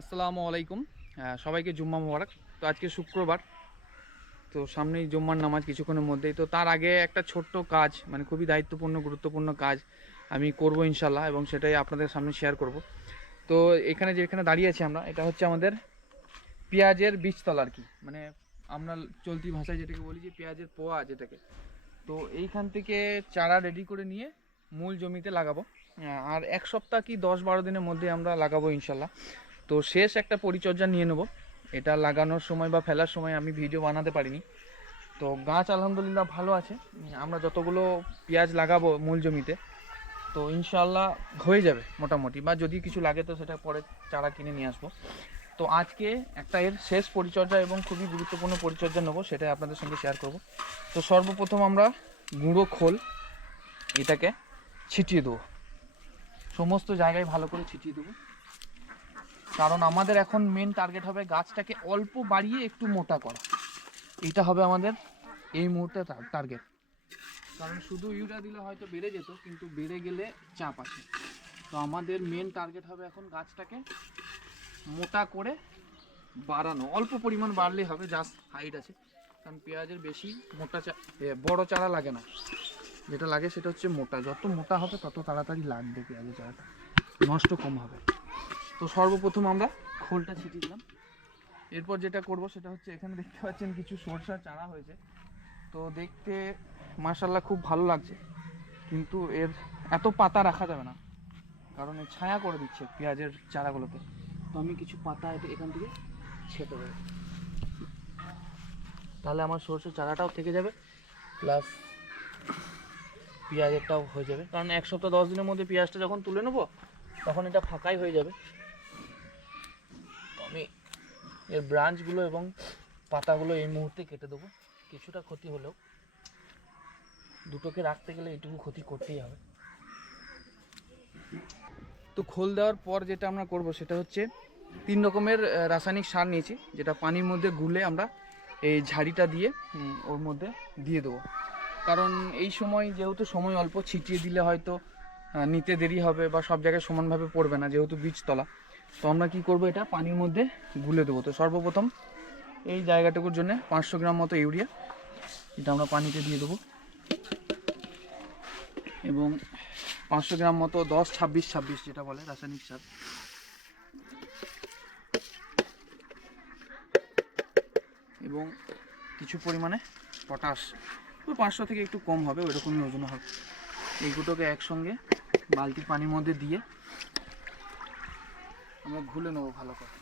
আসসালামু আলাইকুম। সবাইকে জুম্মা মোবারক। তো আজকে শুক্রবার, তো সামনেই জুম্মার নামাজ কিছুক্ষণের মধ্যেই। তো তার আগে একটা ছোট্ট কাজ, মানে খুবই দায়িত্বপূর্ণ গুরুত্বপূর্ণ কাজ আমি করব ইনশাল্লাহ, এবং সেটাই আপনাদের সামনে শেয়ার করব। তো যেখানে দাঁড়িয়ে আছি আমরা, এটা হচ্ছে আমাদের পেঁয়াজের বীজতলা আর কি, মানে আমরা চলতি ভাষায় যেটাকে বলি যে পেঁয়াজের পোয়া যেটাকে। তো এইখান থেকে চারা রেডি করে নিয়ে মূল জমিতে লাগাবো। আর এক সপ্তাহ কি 10-12 দিনের মধ্যে আমরা লাগাবো ইনশাল্লাহ। তো শেষ একটা পরিচর্যা নিয়ে নেব। এটা লাগানোর সময় বা ফেলার সময় আমি ভিডিও বানাতে পারিনি। তো গাছ আলহামদুলিল্লাহ ভালো আছে। আমরা যতগুলো পেঁয়াজ লাগাবো মূল জমিতে, তো ইনশাল্লাহ হয়ে যাবে মোটামুটি, বা যদি কিছু লাগে তো সেটা পরে চারা কিনে নিয়ে আসবো। তো আজকে একটা এর শেষ পরিচর্যা এবং খুবই গুরুত্বপূর্ণ পরিচর্যা নেবো, সেটাই আপনাদের সঙ্গে শেয়ার করব। তো সর্বপ্রথম আমরা গুঁড়ো খোল এটাকে ছিটিয়ে দেবো, সমস্ত জায়গায় ভালো করে ছিটিয়ে দেবো। কারণ আমাদের এখন মেন টার্গেট হবে গাছটাকে অল্প বাড়িয়ে একটু মোটা করা। এটা হবে আমাদের এই মুহূর্তে টার্গেট। কারণ শুধু ইউরিয়া দিলে হয়তো বেড়ে যেত, কিন্তু বেড়ে গেলে চাপ আছে। তো আমাদের মেন টার্গেট হবে এখন গাছটাকে মোটা করে বাড়ানো। অল্প পরিমাণ বাড়লেই হবে, জাস্ট হাইট আছে। কারণ পেঁয়াজের বেশি বড় চারা লাগে না, যেটা লাগে সেটা হচ্ছে মোটা। যত মোটা হবে তত তাড়াতাড়ি লাগবে পেঁয়াজের চারাটা, নষ্ট কম হবে। তো সর্বপ্রথম আমরা খোলটা ছিটিয়ে দিলাম। এরপর যেটা করব সেটা হচ্ছে, এখানে দেখতে পাচ্ছেন কিছু সরষার চারা হয়েছে। তো দেখতে মাশাআল্লাহ খুব ভালো লাগছে, কিন্তু এর এত পাতা রাখা যাবে না, কারণ এর ছায়া করে দিচ্ছে পেঁয়াজের চারাগুলোতে। তো আমি কিছু পাতা এখান থেকে ছেটে দেবো, তাহলে আমার সরষের চারাটাও থেকে যাবে, প্লাস পেঁয়াজেরটাও হয়ে যাবে। কারণ 1 সপ্তাহ 10 দিনের মধ্যে পেঁয়াজটা যখন তুলে নেবো, তখন এটা ফাঁকাই হয়ে যাবে। তো আমি এর ব্রাঞ্চগুলো এবং পাতাগুলো এই মুহূর্তে কেটে দেবো। কিছুটা ক্ষতি হলেও দুটোকে রাখতে গেলে এইটুকু ক্ষতি করতেই হবে। তো খোল দেওয়ার পর যেটা আমরা করব সেটা হচ্ছে 3 রকমের রাসায়নিক সার নিয়েছি, যেটা পানির মধ্যে গুলে আমরা এই ঝাড়িটা দিয়ে ওর মধ্যে দিয়ে দেবো। কারণ এই সময় যেহেতু সময় অল্প, ছিটিয়ে দিলে হয়তো নিতে দেরি হবে বা সব জায়গায় সমানভাবে পড়বে না, যেহেতু বীজতলা। তো আমরা কি করব, এটা পানির মধ্যে গুলে দেবো। তো সর্বপ্রথম এই জায়গাটুকুর জন্য 500 গ্রাম মতো ইউরিয়া এটা আমরা পানিতে দিয়ে দেবো, এবং 500 গ্রাম মতো 10-26-26 যেটা বলে রাসায়নিক সার, এবং কিছু পরিমাণে পটাশ। 500 থেকে একটু কম হবে, ওইরকমই ওজন হবে। এইগুলোকে একসঙ্গে বালতির পানির মধ্যে দিয়ে আমরা ঘুলে নেবো ভালো করে।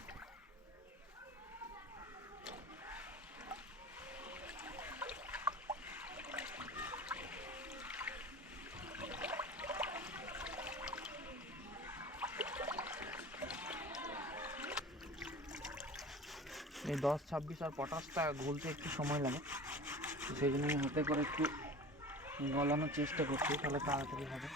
এই 10-26 আর পটাশটা ঘুলতে একটু সময় লাগে, সেই জন্য আমি হাতে করে একটু গলানোর চেষ্টা করছি, তাহলে তাড়াতাড়ি হবে।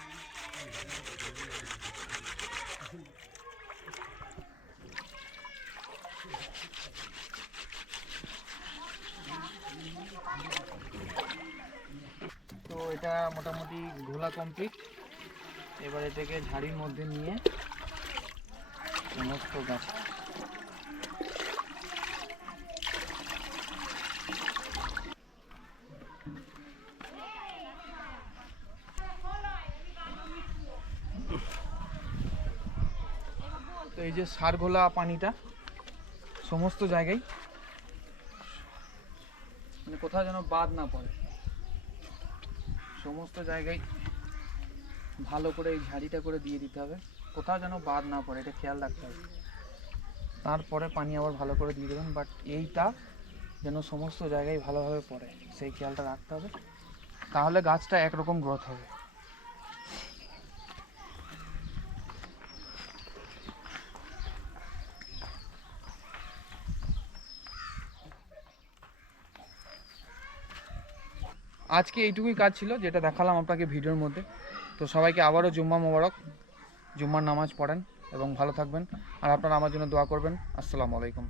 তো এটা মোটামুটি ঘোলা কমপ্লিট। এবার এটাকে ঝাড়ির মধ্যে নিয়ে সমস্ত গাছ তো এই যে সার ঘোলা পানিটা সমস্ত জায়গায়, মানে কোথাও যেন বাদ না পড়ে, সমস্ত জায়গায় ভালো করে এই ঝাড়িটা করে দিয়ে দিতে হবে, কোথাও যেন বাদ না পড়ে, এটা খেয়াল রাখতে হবে। তারপরে পানি আবার ভালো করে দিয়ে দেবেন, বাট এইটা যেন সমস্ত জায়গায় ভালোভাবে পড়ে, সেই খেয়ালটা রাখতে হবে, তাহলে গাছটা একরকম গ্রোথ হবে। আজকে এইটুকুই কাজ ছিল, যেটা দেখালাম আপনাকে ভিডিওর মধ্যে। তো সবাইকে আবারও জুম্মা মোবারক, জুম্মার নামাজ পড়েন এবং ভালো থাকবেন। আর আপনারা আমার জন্য দোয়া করবেন। আসসালামু আলাইকুম।